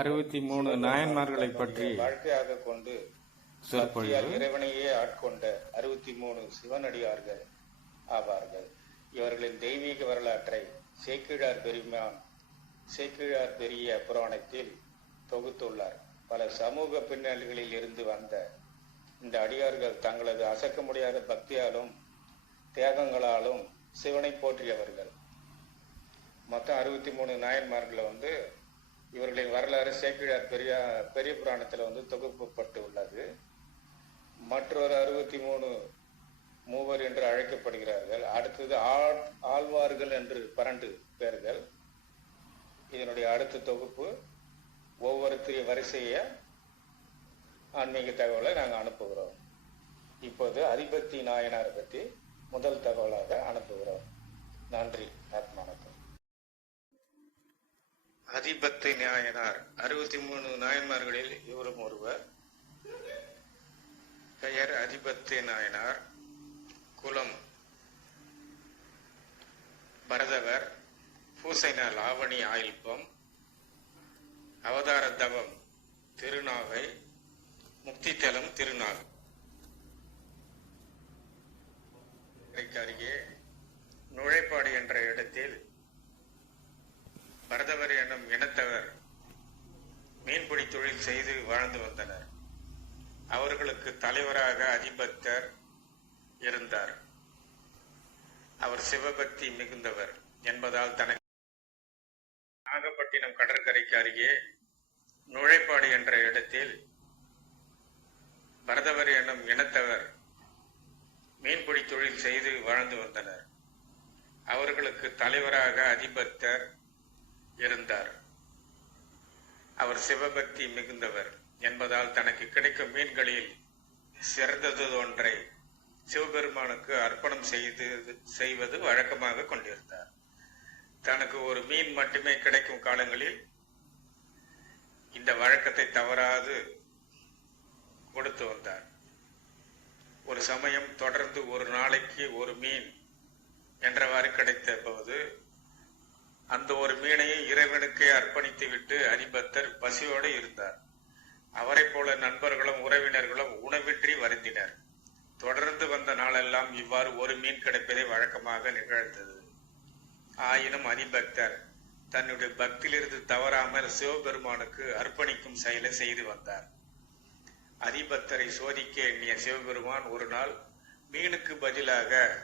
அறுபத்தி மூணு நாயன்மார்களை பற்றி வாழ்க்கையாக கொண்டு சொற்பொழிவு. பக்தியால் இறைவனையே ஆட்கொண்ட அறுபத்தி மூணு சிவனடியார்கள் ஆவார்கள். இவர்களின் தெய்வீக வரலாற்றை சேக்கிழார் பெருமான் சேக்கிழார் பெரிய புராணத்தில் தொகுத்துள்ளார். பல சமூக பின்னணிகளில் இருந்து வந்த இந்த அடியார்கள் தங்களது அசைக்க முடியாத பக்தியாலும் தியாகங்களாலும் சிவனை போற்றியவர்கள். மொத்தம் அறுபத்தி மூணு நாயன்மார்களை வந்து இவர்களின் வரலாறு சேக்கிழார் பெரிய பெரிய புராணத்தில் வந்து தொகுக்கப்பட்டு உள்ளது. மற்றொரு அறுபத்தி மூணு மூவர் என்று அழைக்கப்படுகிறார்கள். அடுத்தது ஆழ் ஆழ்வார்கள் என்று பன்னெண்டு பேர்கள். இதனுடைய அடுத்த தொகுப்பு ஒவ்வொருத்தரைய வரிசைய ஆன்மீக தகவலை நாங்கள் அனுப்புகிறோம். இப்போது அதிபக்தி நாயனாரை பற்றி முதல் தகவலாக அனுப்புகிறோம். நன்றி ஆத்மானக்கம் அதிபத்தை நாயனார் அறுபத்தி மூணு நாயன்மார்களில் இவரும் ஒருவர். பெயர் அதிபத்து நாயனார். குலம் பரதவர். பூசைன லாவணி ஆயில்பம். அவதார தவம் திருநாகை. முக்தித்தலம் திருநாகை. அருகே நுழைப்பாடு என்ற இடத்தில் பரதவர் என்னும் இனத்தவர் மீன்பிடி தொழில் செய்து வாழ்ந்து வந்தனர். அவர்களுக்கு தலைவராக அதிபத்தர் இருந்தார். அவர் சிவபக்தி மிகுந்தவர் என்பதால் தனக்கு நாகப்பட்டினம் கடற்கரைக்கு அருகே நுழைப்பாடு என்ற இடத்தில் பரதவர் என்னும் இனத்தவர் மீன்பிடி தொழில் செய்து வாழ்ந்து வந்தனர். அவர்களுக்கு தலைவராக அதிபத்தர் இருந்தார். அவர் சிவபக்தி மிகுந்தவர். என்பதால் தனக்கு கிடைக்கும் மீன்களில் சிறந்தது ஒன்றை சிவபெருமானுக்கு அர்ப்பணம் செய்து செய்வது வழக்கமாக கொண்டிருந்தார். தனக்கு ஒரு மீன் மட்டுமே கிடைக்கும் காலங்களில் இந்த வழக்கத்தை தவறாது கொடுத்து வந்தார். ஒரு சமயம் தொடர்ந்து ஒரு நாளைக்கு ஒரு மீன் என்றவாறு கிடைத்த போது அந்த ஒரு மீனையும் இறைவனுக்கே அர்ப்பணித்து விட்டு அரிபத்தர் பசியோடு இருந்தார். அவரை போல நண்பர்களும் உறவினர்களும் உணவின்றி வருந்தினர். தொடர்ந்து வந்த நாளெல்லாம் இவ்வாறு ஒரு மீன் கிடைப்பதை வழக்கமாக நிகழ்ந்தது. ஆயினும் அதிபக்தர் தன்னுடைய பக்தியிலிருந்து தவறாமல் சிவபெருமானுக்கு அர்ப்பணிக்கும் செயலை செய்து வந்தார். அதிபக்தரை சோதிக்க எண்ணிய சிவபெருமான் ஒரு நாள் மீனுக்கு பதிலாக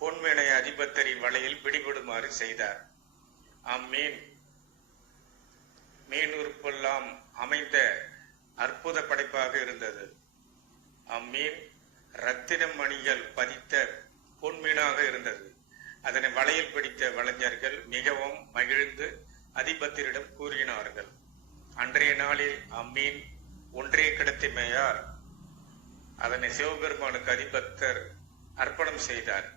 பொன்மேனை அதிபத்தரின் வலையில் பிடிபடுமாறு செய்தார். அம்மீன். மீன் உறுப்பெல்லாம் அமைந்த அற்புத படைப்பாக இருந்தது. அம்மீன் ரத்தின மணிகள் பதித்த பொன்மீனாக இருந்தது. அதனை வலையில் பிடித்த வளைஞர்கள் மிகவும் மகிழ்ந்து அதிபத்திரிடம் கூறினார்கள் அன்றைய நாளில் அம்மீன் ஒன்றே கிடத்திமையார் அதனை சிவபெருமானுக்கு அதிபத்தர் அர்ப்பணம் செய்தார்.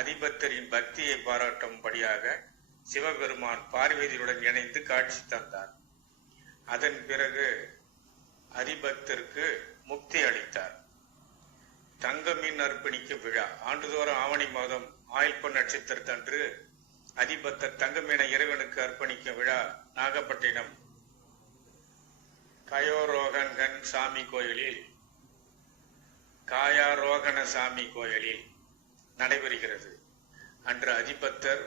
அதிபத்தரின் பக்தியை பாராட்டும்படியாக சிவபெருமான் பார்வதியுடன் இணைந்து காட்சி தந்தார். அதன் பிறகு அதிபக்தருக்கு முக்தி அளித்தார். தங்க மீன் அர்ப்பணிக்கும் விழா ஆண்டுதோறும் ஆவணி மாதம் ஆயில்ப நட்சத்திரத்தன்று அதிபத்தர் தங்க மீனை இறைவனுக்கு அர்ப்பணிக்கும் விழா நாகப்பட்டினம். கயோரோகன்கன் சாமி கோயிலில் காயாரோகண சாமி கோயிலில் நடைபெறுகிறது. அன்று அதிபத்தர்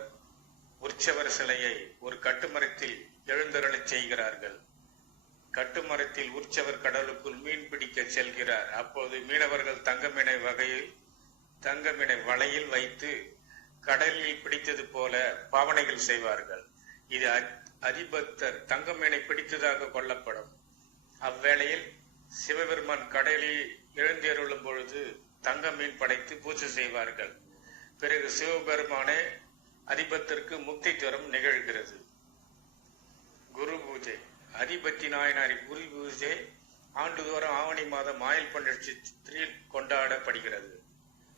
உற்சவர் சிலையை ஒரு கட்டுமரத்தில் எழுந்தருளச் செய்கிறார்கள். கட்டுமரத்தில் உற்சவர் கடலுக்குள் மீன் பிடிக்க செல்கிறார். அப்போது மீனவர்கள் தங்கமினை வகையில் தங்கமினை வலையில் வைத்து கடலில் பிடித்தது போல பாவனைகள் செய்வார்கள். இது அதிபத்தர் தங்கமீனை பிடித்ததாக கொள்ளப்படும். அவ்வேளையில் சிவபெருமான் கடலில் எழுந்தேறும் பொழுது தங்க மீன் படைத்து பூஜை செய்வார்கள். பிறகு சிவபெருமானே அதிபத்திற்கு முக்தி தரும் நிகழ்கிறது. குரு பூஜை. அதிபத்தி நாயனாரி குரு பூஜை ஆண்டுதோறும் ஆவணி மாதம் ஆயில்ப நட்சத்திரத்தில் கொண்டாடப்படுகிறது.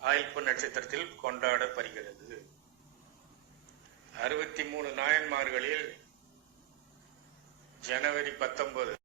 ஆயில்ப நட்சத்திரத்தில் கொண்டாடப்படுகிறது. அறுபத்தி மூணு நாயன்மார்களில் ஜனவரி பத்தொன்பது